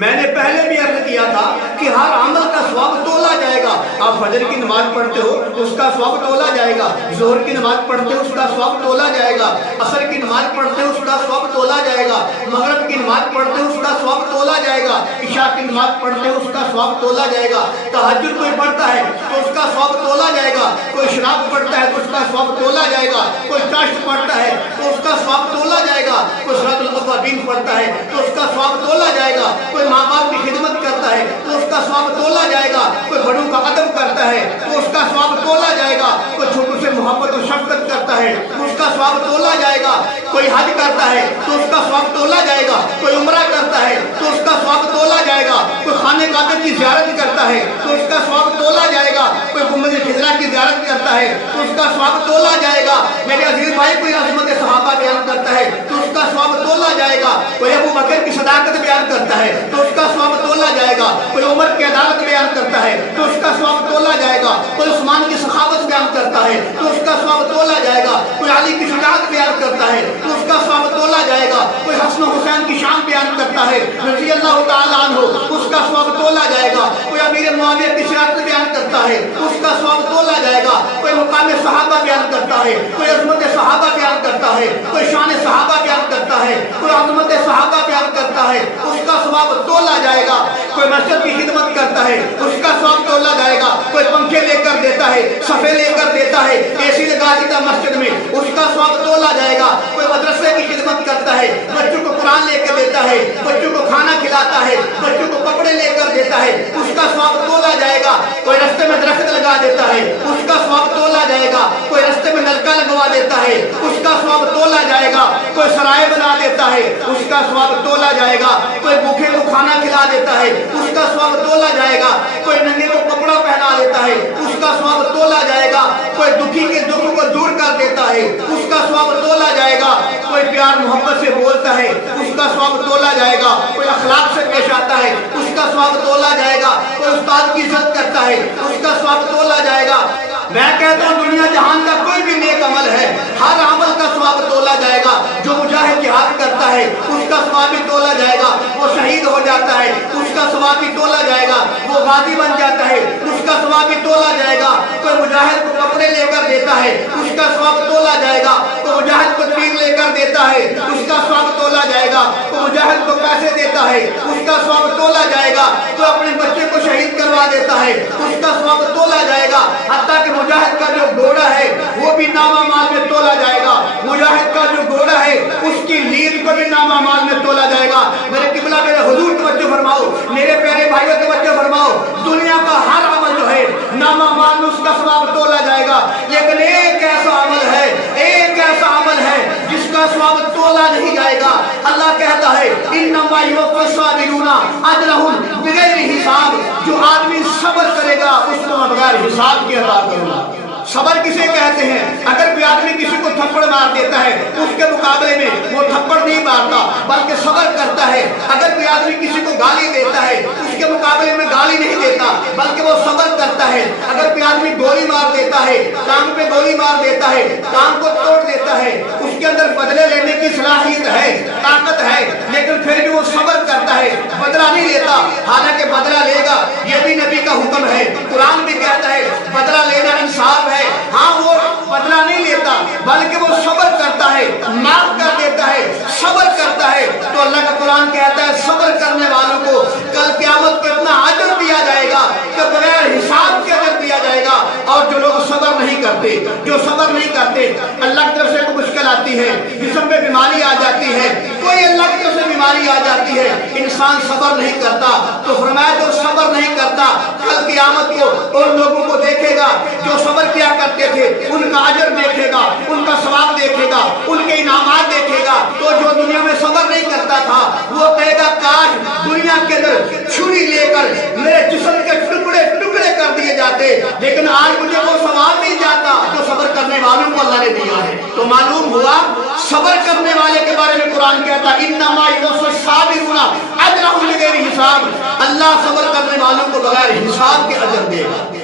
میں نے پہلے بھی عرض کیا تھا کہ ہر عمل کا ثواب تولا جائے گا. آپ فجر کی نماز پڑھتے ہو اس کا ثواب تولا جائے گا, ظہر کی نماز پڑھتے ہو اس کا ثواب تولا جائے گا, عصر کی نماز پڑھتے ہو اس کا ثواب تولا جائے گا, مغرب کی نماز پڑھتے ہو اس کا ثواب تولا جائے گا, عشاء کی نماز پڑھتے ہو اس کا ثواب تولا جائے گا, تہجد کوئی پڑھتا ہے تو اس کا ثواب تولا جائے گا, کوئی شراب پڑھتا ہے تو اس کا ثواب تولا جائے گا, کوئی چاشت پڑھتا ہے تو اس کا ثواب تولا جائے گا, کوئی صراط الاوابین پڑھتا ہے تو اس کا ثواب تولا جائے گا, کوئی ماں باپ کی خدمت کرتا ہے تو اس کا ثواب تولا جائے گا, کوئی بڑوں کا ادب کرتا ہے تو اس کا ثواب تولا جائے گا, کوئی چھوٹوں سے محبت و شفقت کرتا ہے تو اس کا ثواب تولا جائے گا, کوئی حج کرتا ہے تو اس کا ثواب تولا جائے گا, کوئی عمرہ کرتا ہے تو اس کا ثواب تولا جائے گا, کوئی خانہ کعبہ کی زیارت کرتا ہے تو اس کا ثواب تولا جائے گا, کوئی گنبد خضرا کی زیارت کرتا ہے تو اس کا ثواب تولا جائے گا. میرے عزیز بھائی کوئی عظمت صحابہ بیان کرتا ہے تو اس کا ثواب تولا جائے گا, کوئی ابو بکر کی صداقت بیان کرتا ہے تو اس کا ثواب تولا جائے گا, کوئی عمر کی عدالت بیان کرتا ہے تو اس کا ثواب تولا جائے گا, کوئی عثمان کی سخاوت بیان کرتا ہے تو اس کا ثواب تولا جائے گا, کوئی علی کی شجاعت بیان کرتا ہے تو اس کا ثواب تولا جائے گا, کوئی حسن و حسین کی شان بیان کرتا ہے رضی اللہ تعالیٰ عنہ اس کا ثواب تولا جائے گا, کوئی امیر معاویہ کی شجاعت بیان کرتا ہے اس کا ثواب تولا جائے گا, کوئی مقام صحابہ بیان کرتا ہے, کوئی عظمت صحابہ بیان کرتا ہے, کوئی شان صحابہ بیان کرتا ہے, کوئی عظمت صحابہ بیان کرتا ہے اس کا ثواب تولا جائے گا, کوئی مسجد کی خدمت کرتا ہے اس کا ثواب تولا جائے گا, کوئی پنکھے لے کر دیتا ہے, صفے لے کر دیتا ہے, اے سی لگا دیتا مسجد میں اس کا ثواب تولا جائے گا, کوئی مدرسے کی خدمت کرتا ہے, بچوں کو قرآن لے کر دیتا ہے, بچوں کو کھانا کھلاتا ہے, بچوں کو کپڑے لے کر دیتا ہے اس کا ثواب تولا جائے گا, کوئی رستے میں درخت لگا دیتا ہے اس کا ثواب تولا جائے گا, کوئی رستے میں نلکا لگوا دیتا ہے اس کا ثواب تولا جائے گا, کوئی سرائے بنا دیتا ہے اس کا ثواب تولا جائے گا, کوئی بھوکے کو کھانا کھلا دیتا ہے اس کا ثواب تولا جائے گا, کوئی ننگے کو کپڑا پہنا دیتا ہے اس کا ثواب تولا جائے گا, کوئی دکھی کے دکھ کو دور کر دیتا ہے اس کا ثواب تولا جائے گا, کوئی پیار محبت سے بولتا ہے اس کا ثواب تولا جائے گا, کوئی اخلاق سے پیش آتا ہے اس کا ثواب تولا جائے گا, کوئی استاد کی عزت کرتا ہے اس کا ثواب تولا جائے گا. میں کہتا ہوں دنیا جہان کا کوئی بھی نیک عمل ہے ہر عمل کا ثواب تولا جائے گا, جو مجاہد جہاد کرتا ہے اس کا ثواب بھی تولا جائے گا, وہ شہید ہو جاتا ہے اس کا ثواب بھی تولا جائے گا, وہ غازی بن جاتا ہے اس کا ثواب بھی تولا جائے گا, کوئی مجاہد کو کپڑے لے کر دیتا ہے اس کا ثواب تولا جائے گا, کوئی مجاہد کو تیر لے کر دیتا ہے اس کا ثواب تولا جائے گا, کوئی مجاہد کو پیسے دیتا ہے اس کا ثواب تولا جائے گا, کوئی اپنے بچے کو شہید کروا دیتا ہے اس کا ثواب تولا جائے گا, حتیٰ کہ مجاہد کا جو گھوڑا ہے وہ بھی نامہ مال میں تولا جائے گا, مجاہد کا جو گھوڑا ہے اس کی لیل کو بھی نامہ مال میں تولا جائے گا. میرے قبلہ میرے حضور توجہ فرماؤ, میرے پیارے بھائیوں توجہ فرماؤ, دنیا کا ہر عمل جو ہے نامہ مال میں اس کا ثواب تولا جائے گا, لیکن ایک ایسا عمل ہے, ایک ایسا عمل ہے جس کا ثواب تولا نہیں جائے گا. اللہ کہتا ہے انما یوفی الصابرون اجرهم بغیر حساب, جو آدمی صبر کرے گا اس کو بغیر حساب کے عطا کروں گا. صبر کسے کہتے ہیں؟ اگر کوئی آدمی کسی کو تھپڑ مار دیتا ہے اس کے مقابلے میں وہ تھپڑ نہیں مارتا بلکہ صبر کرتا ہے, اگر کوئی آدمی کسی کو گالی دیتا ہے اس کے مقابلے میں گالی نہیں دیتا بلکہ وہ صبر کرتا ہے, اگر کوئی آدمی گولی مار دیتا ہے, کان پہ گولی مار دیتا ہے, کان کو توڑ دیتا ہے, اس کے اندر بدلے لینے کی صلاحیت ہے, طاقت ہے, لیکن پھر بھی وہ صبر کرتا ہے, بدلہ نہیں لیتا, حالانکہ بدلہ لے گا یہ بھی نبی کا حکم ہے, قرآن بھی کہتا ہے بدلہ لینا انصاف ہے. ہاں وہ بدلہ نہیں لیتا بلکہ وہ صبر کرتا ہے, معاف کر دیتا ہے, صبر کرتا ہے. تو اللہ کا قرآن کہتا ہے صبر کرنے والوں کو کل قیامت کو اتنا اجر دیا جائے گا کہ بغیر حساب کے اجر دیا جائے گا. اور جو لوگ صبر نہیں کرتے, جو صبر نہیں کرتے, اللہ کی طرف سے کوئی مشکل آتی ہے, جسم میں بیماری آ جاتی ہے, کوئی اللہ کی طرف سے بیماری آ جاتی ہے, انسان صبر نہیں کرتا, تو فرمایا جو صبر نہیں کرتا کل قیامت کو ان لوگوں کو دیکھے گا جو صبر کیا کرتے تھے, ان کا اجر دیکھے گا, ان کا ثواب دیکھے گا, ان کے انعامات دیکھے گا. تو جو دنیا میں صبر نہیں کرتا تھا وہ کہے گا کاش دنیا کے اندر چھری لے کر میرے جسم کے ٹکڑے ٹکڑے کر دیے جاتے, لیکن آج مجھے وہ ثواب نہیں جاتا جو صبر کرنے والوں کو اللہ نے دیا ہے. تو معلوم ہوا صبر کرنے والے کے بارے میں قرآن کہتا انما یوفی الصابرون اجرهم بغیر حساب, اللہ صبر کرنے والوں کو بغیر حساب کے اجر دے گا.